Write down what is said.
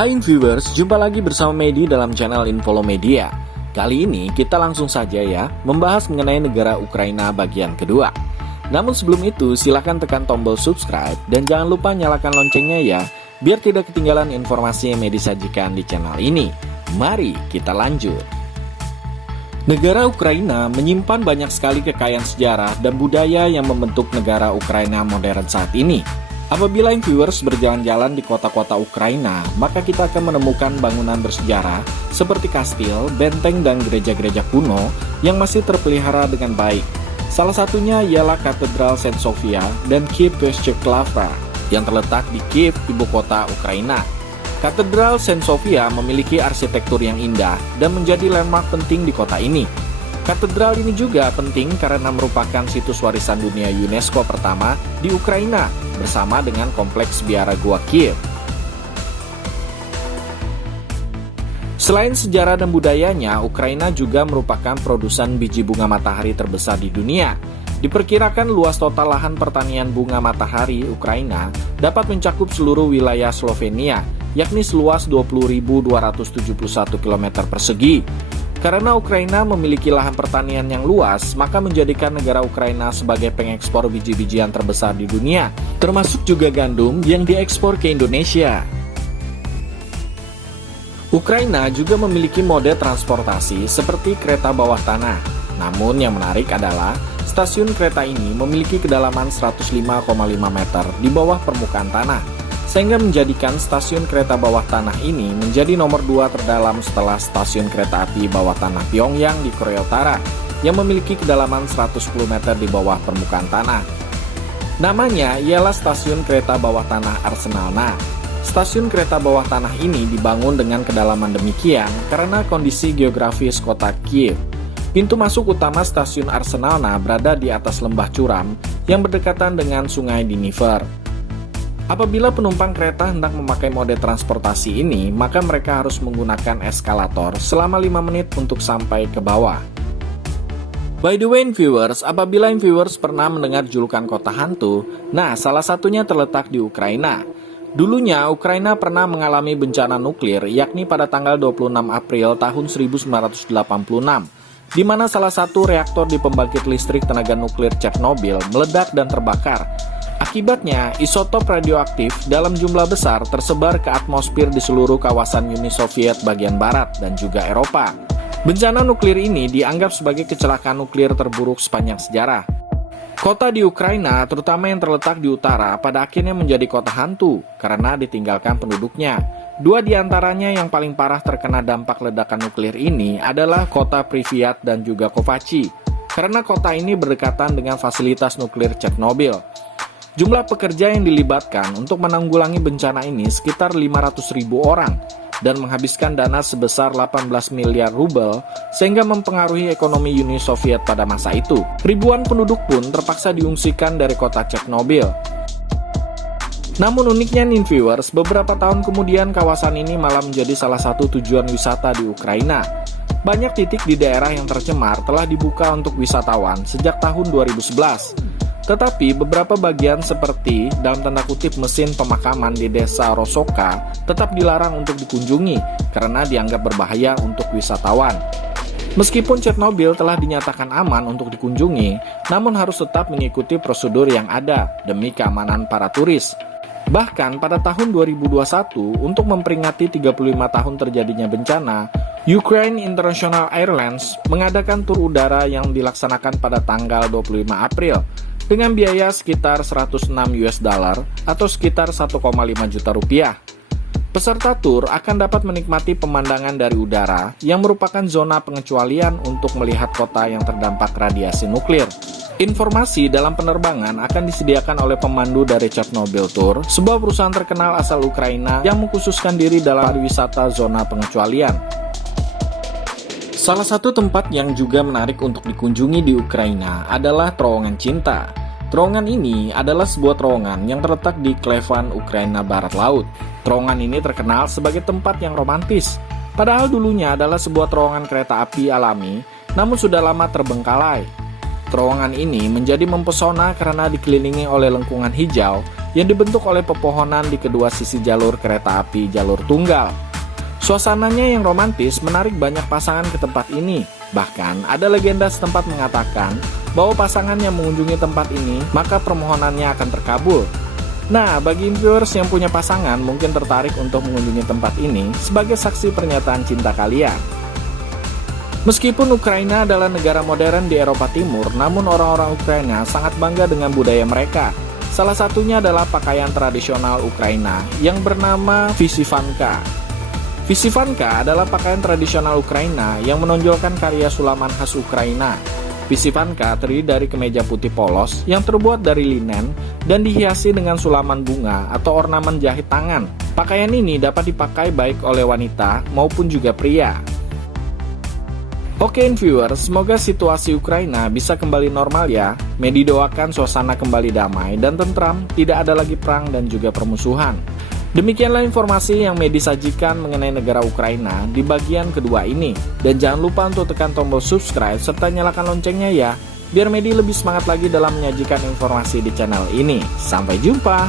Hai viewers, jumpa lagi bersama Medi dalam channel Infolomedia. Kali ini kita langsung saja ya membahas mengenai negara Ukraina bagian kedua. Namun sebelum itu silahkan tekan tombol subscribe dan jangan lupa nyalakan loncengnya ya, biar tidak ketinggalan informasi yang Medi sajikan di channel ini. Mari kita lanjut. Negara Ukraina menyimpan banyak sekali kekayaan sejarah dan budaya yang membentuk negara Ukraina modern saat ini. Apabila viewers berjalan-jalan di kota-kota Ukraina, maka kita akan menemukan bangunan bersejarah seperti kastil, benteng, dan gereja-gereja kuno yang masih terpelihara dengan baik. Salah satunya ialah Katedral Saint Sofia dan Kiev Petrograd yang terletak di Kiev, ibu kota Ukraina. Katedral Saint Sofia memiliki arsitektur yang indah dan menjadi landmark penting di kota ini. Katedral ini juga penting karena merupakan situs warisan dunia UNESCO pertama di Ukraina bersama dengan kompleks biara Gua Kiev. Selain sejarah dan budayanya, Ukraina juga merupakan produsen biji bunga matahari terbesar di dunia. Diperkirakan luas total lahan pertanian bunga matahari Ukraina dapat mencakup seluruh wilayah Slovenia, yakni seluas 20.271 km persegi. Karena Ukraina memiliki lahan pertanian yang luas, maka menjadikan negara Ukraina sebagai pengekspor biji-bijian terbesar di dunia, termasuk juga gandum yang diekspor ke Indonesia. Ukraina juga memiliki mode transportasi seperti kereta bawah tanah. Namun yang menarik adalah stasiun kereta ini memiliki kedalaman 105,5 meter di bawah permukaan tanah, sehingga menjadikan stasiun kereta bawah tanah ini menjadi nomor 2 terdalam setelah stasiun kereta api bawah tanah Pyongyang di Korea Utara yang memiliki kedalaman 110 meter di bawah permukaan tanah. Namanya ialah stasiun kereta bawah tanah Arsenalna. Stasiun kereta bawah tanah ini dibangun dengan kedalaman demikian karena kondisi geografis kota Kiev. Pintu masuk utama stasiun Arsenalna berada di atas lembah curam yang berdekatan dengan sungai Dniper. Apabila penumpang kereta hendak memakai mode transportasi ini, maka mereka harus menggunakan eskalator selama 5 menit untuk sampai ke bawah. By the way viewers, apabila viewers pernah mendengar julukan kota hantu, nah salah satunya terletak di Ukraina. Dulunya Ukraina pernah mengalami bencana nuklir, yakni pada tanggal 26 April tahun 1986, di mana salah satu reaktor di pembangkit listrik tenaga nuklir Chernobyl meledak dan terbakar. Akibatnya, isotop radioaktif dalam jumlah besar tersebar ke atmosfer di seluruh kawasan Uni Soviet bagian barat dan juga Eropa. Bencana nuklir ini dianggap sebagai kecelakaan nuklir terburuk sepanjang sejarah. Kota di Ukraina, terutama yang terletak di utara, pada akhirnya menjadi kota hantu karena ditinggalkan penduduknya. Dua di antaranya yang paling parah terkena dampak ledakan nuklir ini adalah kota Pripyat dan juga Kovachi, karena kota ini berdekatan dengan fasilitas nuklir Chernobyl. Jumlah pekerja yang dilibatkan untuk menanggulangi bencana ini sekitar 500.000 orang dan menghabiskan dana sebesar 18 miliar rubel sehingga mempengaruhi ekonomi Uni Soviet pada masa itu. Ribuan penduduk pun terpaksa diungsikan dari kota Chernobyl. Namun uniknya nih viewers, beberapa tahun kemudian kawasan ini malah menjadi salah satu tujuan wisata di Ukraina. Banyak titik di daerah yang tercemar telah dibuka untuk wisatawan sejak tahun 2011. Tetapi beberapa bagian seperti dalam tanda kutip mesin pemakaman di desa Rosoka tetap dilarang untuk dikunjungi karena dianggap berbahaya untuk wisatawan. Meskipun Chernobyl telah dinyatakan aman untuk dikunjungi, namun harus tetap mengikuti prosedur yang ada demi keamanan para turis. Bahkan pada tahun 2021 untuk memperingati 35 tahun terjadinya bencana, Ukraine International Airlines mengadakan tur udara yang dilaksanakan pada tanggal 25 April dengan biaya sekitar 106 US dollar atau sekitar 1,5 juta rupiah. Peserta tur akan dapat menikmati pemandangan dari udara yang merupakan zona pengecualian untuk melihat kota yang terdampak radiasi nuklir. Informasi dalam penerbangan akan disediakan oleh pemandu dari Chernobyl Tour, sebuah perusahaan terkenal asal Ukraina yang mengkhususkan diri dalam pariwisata zona pengecualian. Salah satu tempat yang juga menarik untuk dikunjungi di Ukraina adalah Terowongan Cinta. Terowongan ini adalah sebuah terowongan yang terletak di Klevan, Ukraina Barat Laut. Terowongan ini terkenal sebagai tempat yang romantis. Padahal dulunya adalah sebuah terowongan kereta api alami, namun sudah lama terbengkalai. Terowongan ini menjadi mempesona karena dikelilingi oleh lengkungan hijau yang dibentuk oleh pepohonan di kedua sisi jalur kereta api jalur tunggal. Suasananya yang romantis menarik banyak pasangan ke tempat ini. Bahkan ada legenda setempat mengatakan bahwa pasangan yang mengunjungi tempat ini maka permohonannya akan terkabul. Nah, bagi viewers yang punya pasangan mungkin tertarik untuk mengunjungi tempat ini sebagai saksi pernyataan cinta kalian. Meskipun Ukraina adalah negara modern di Eropa Timur, namun orang-orang Ukraina sangat bangga dengan budaya mereka. Salah satunya adalah pakaian tradisional Ukraina yang bernama Vyshyvanka. Vyshyvanka adalah pakaian tradisional Ukraina yang menonjolkan karya sulaman khas Ukraina. Vyshyvanka terdiri dari kemeja putih polos yang terbuat dari linen dan dihiasi dengan sulaman bunga atau ornamen jahit tangan. Pakaian ini dapat dipakai baik oleh wanita maupun juga pria. Oke viewers, semoga situasi Ukraina bisa kembali normal ya. Medi doakan suasana kembali damai dan tentram, tidak ada lagi perang dan juga permusuhan. Demikianlah informasi yang Medi sajikan mengenai negara Ukraina di bagian kedua ini. Dan jangan lupa untuk tekan tombol subscribe serta nyalakan loncengnya ya, biar Medi lebih semangat lagi dalam menyajikan informasi di channel ini. Sampai jumpa!